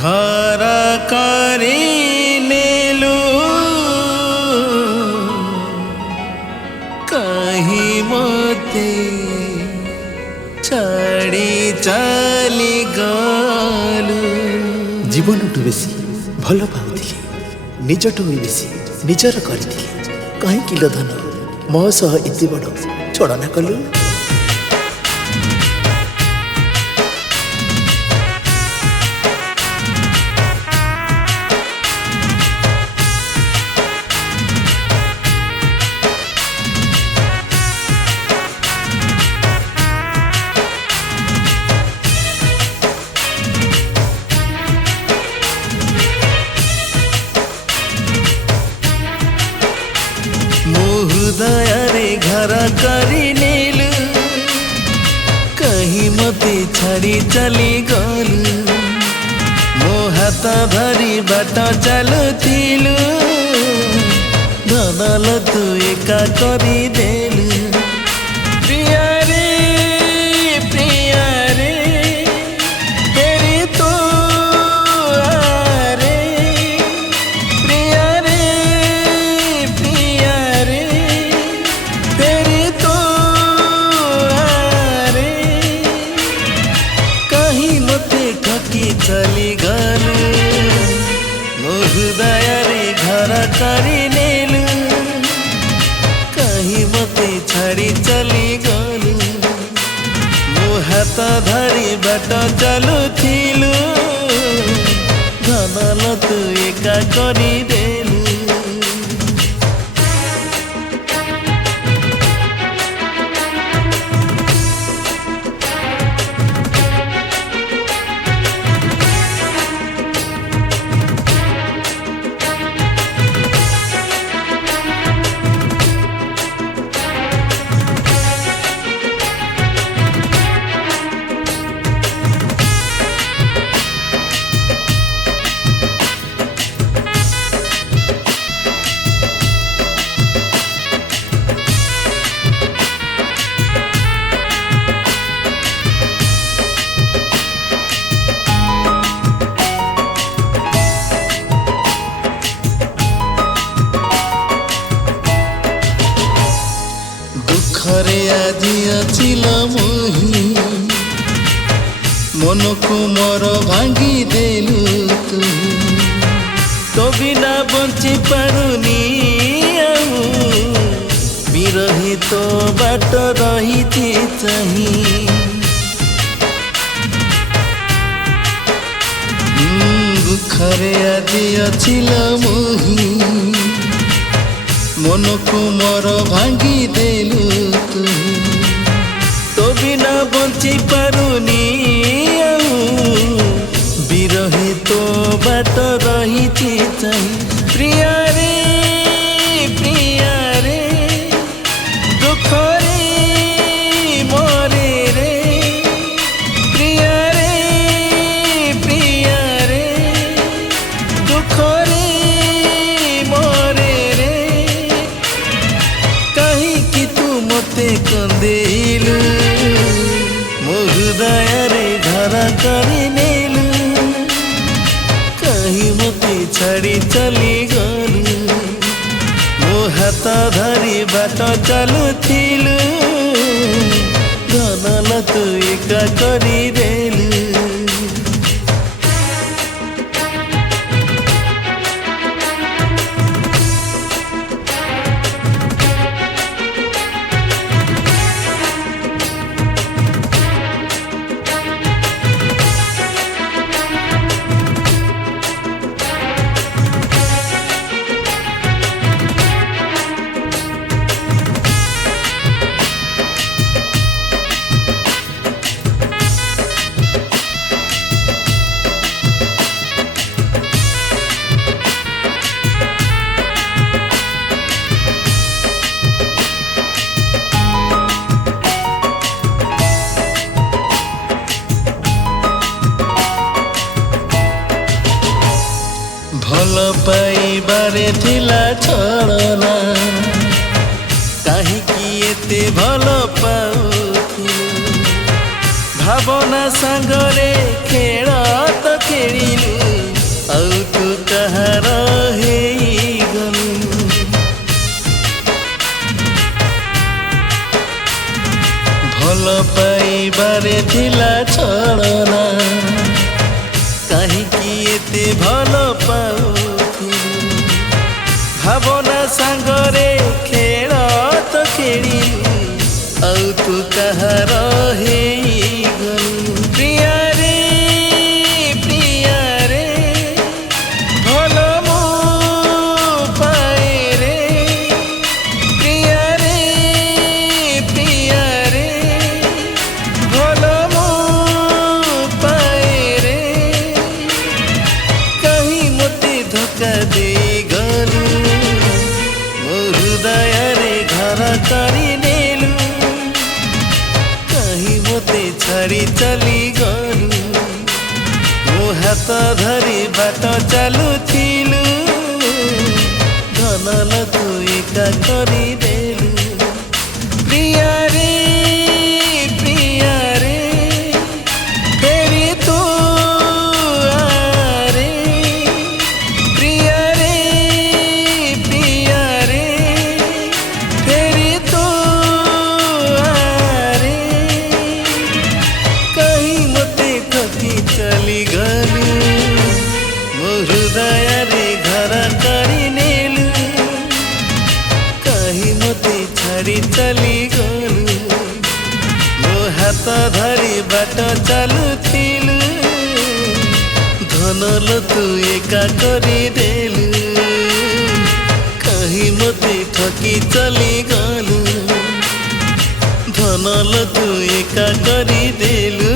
घर करी नेलु कहीं मते छाड़ी चली गलु। जीवनठू बेसी भल पाउथिली निजठू बेसी निजर करथिली कहीं किलो धन मो सह एते बड़ छड़ना कलु। हृदय घर करी नेलु कहीं मते छाड़ी चली गलु। मो हाथ धरी बाट चलुथिलु धनल तू एका करी देलु। प्रिया रे प्रिया रे तेरी तो आरे प्रिया रे प्रिया रे तेरी तो आरे कहीं मते ठकी चली गलु। मो हृदय रे घर करी नेलु कहीं मते छाड़ी चली गलु। मो हाथ धरी बाट चलुथिलु धनल तू एका करी देलु। दुखरे आजी अचिल मोही मन को मोर भांगी देलु तू। तो बिना बंची पारुनी आऊ बिरही तो बाट रही चाही। दुखरे आजी अचिल मोही मन को मोर भांगी देलु तू। तो बिना बंची पारुनी आऊ बिरहे तो बाट रही चाही। प्रिया रे प्रिया रे दुख रे मोरे रे प्रिया रे प्रिया रे दुख रे मोरे रे कहीं कि तू मते कंदेलु। मो हृदय रे घर करी नेलु कहीं मते छाड़ी चली गलु। मो हाथ धरी बाट चलुथिलु धनल तू एका करी देलु। भल पाइबारे थिला छलना काहीकि एते भल पाउथिलु भावना सांगरे खेल तो खेलिलु ଭଲ ପାଇବାରେ ଥିଲା ଛଳନା କାହିଁକି ଏତେ ଭଲ ପାଉଥିଲୁ ଭାବନା ସାଙ୍ଗରେ ଖେଳ ତ ଖେଳିଲୁ ଆଉ ତୁ କାହାର ହେଇଗଲୁ ପ୍ରିୟାରେ ପ୍ରିୟାରେ ଭଲ ମୁଁ ପାଏ ରେ ପ୍ରିୟାରେ ପ୍ରିୟାରେ ଭଲ ମୁଁ ପାଏ ରେ କାହିଁ ମୋତେ ଧୋକା ଦେଇଗଲୁ ମୋ ହୃଦୟରେ ଘର କରିନେଲୁ କାହିଁ ମୋତେ ଛାଡ଼ି ଚାଲିଗଲୁ ମୋ ହାତ ଧରି ବାଟ ଚାଲୁଥିଲୁ ଧନଲ ତୁ ଏକା କରିଦେଲୁ ପ୍ରିୟାରେ ପ୍ରିୟାରେ ଫେରି ତୁ ଆରେ ପ୍ରିୟାରେ ପ୍ରିୟାରେ ଫେରି ତୁ ଆରେ କାହିଁ ମୋତେ ଠକି ଚାଲିଗଲୁ ମୋ ହୃଦୟରେ ଘର କରିନେଲୁ କାହିଁ ମୋତେ ଛାଡ଼ି ଚାଲିଗଲୁ ମୋ ହାତ ଧରି ବାଟ ଚାଲୁଥିଲୁ ଧନଲ ତୁ ଏକା କରିଦେଲୁ କାହିଁ ମୋତେ ଠକି ଚାଲିଗଲୁ ଧନଲ ତୁ ଏକା କରିଦେଲୁ